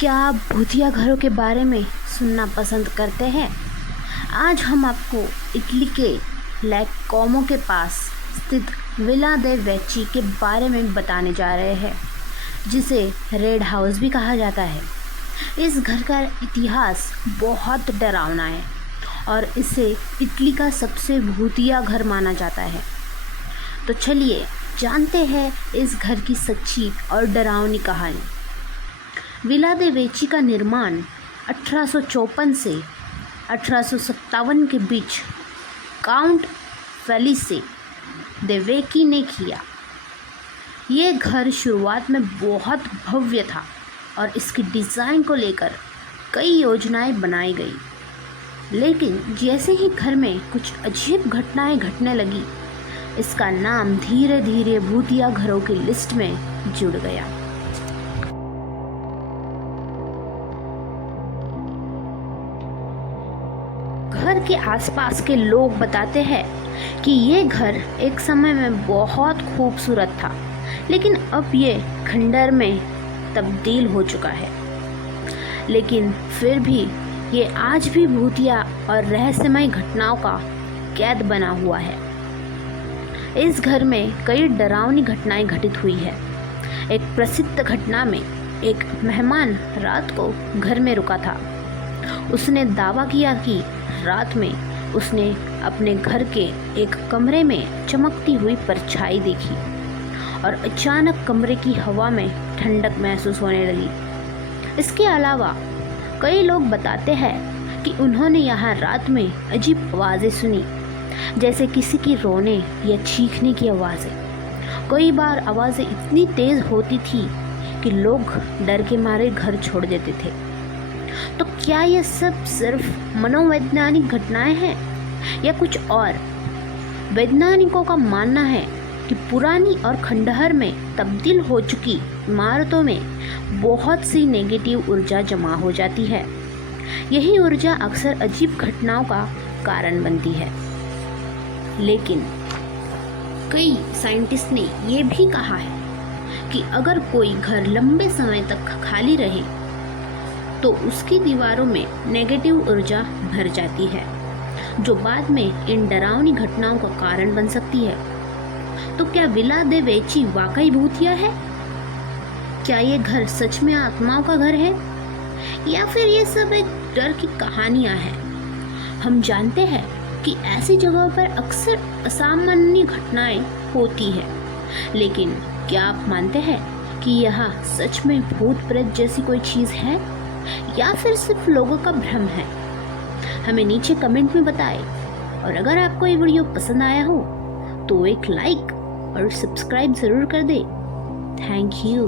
क्या आप भूतिया घरों के बारे में सुनना पसंद करते हैं? आज हम आपको इटली के लेक कोमो के पास स्थित विला दे वेची के बारे में बताने जा रहे हैं, जिसे रेड हाउस भी कहा जाता है। इस घर का इतिहास बहुत डरावना है और इसे इटली का सबसे भूतिया घर माना जाता है। तो चलिए जानते हैं इस घर की सच्ची और डरावनी कहानी। विला दे वेची का निर्माण 1854 से 1857 के बीच काउंट फेलिसे दे वेची ने किया। ये घर शुरुआत में बहुत भव्य था और इसकी डिज़ाइन को लेकर कई योजनाएं बनाई गई, लेकिन जैसे ही घर में कुछ अजीब घटनाएं घटने लगी, इसका नाम धीरे धीरे भूतिया घरों की लिस्ट में जुड़ गया। घर के आसपास के लोग बताते हैं कि ये घर एक समय में बहुत खूबसूरत था, लेकिन अब ये खंडर में तब्दील हो चुका है। लेकिन फिर भी ये आज भी भूतिया और रहस्यमय घटनाओं का कैद बना हुआ है। इस घर में कई डरावनी घटनाएं घटित हुई है। एक प्रसिद्ध घटना में एक मेहमान रात को घर में रुका था। उसने दावा किया कि रात में उसने अपने घर के एक कमरे में चमकती हुई परछाई देखी और अचानक कमरे की हवा में ठंडक महसूस होने लगी। इसके अलावा कई लोग बताते हैं कि उन्होंने यहाँ रात में अजीब आवाज़ें सुनी, जैसे किसी की रोने या चीखने की आवाज़ें। कई बार आवाज़ें इतनी तेज़ होती थी कि लोग डर के मारे घर छोड़ देते थे। तो क्या यह सब सिर्फ मनोवैज्ञानिक घटनाएं हैं या कुछ और? वैज्ञानिकों का मानना है कि पुरानी और खंडहर में तब्दील हो चुकी इमारतों में बहुत सी नेगेटिव ऊर्जा जमा हो जाती है। यही ऊर्जा अक्सर अजीब घटनाओं का कारण बनती है। लेकिन कई साइंटिस्ट ने यह भी कहा है कि अगर कोई घर लंबे समय तक खाली रहे तो उसकी दीवारों में नेगेटिव ऊर्जा भर जाती है, जो बाद में इन डरावनी घटनाओं का कारण बन सकती है। तो क्या विला दे वेची वाकई भूतिया है? क्या ये घर सच में आत्माओं का घर है या फिर ये सब एक डर की कहानियां हैं? हम जानते हैं कि ऐसी जगहों पर अक्सर असामान्य घटनाएं होती है, लेकिन क्या आप मानते हैं कि यहाँ सच में भूत प्रेत जैसी कोई चीज़ है या फिर सिर्फ लोगों का भ्रम है? हमें नीचे कमेंट में बताएं। और अगर आपको ये वीडियो पसंद आया हो तो एक लाइक और सब्सक्राइब ज़रूर कर दें। Thank you.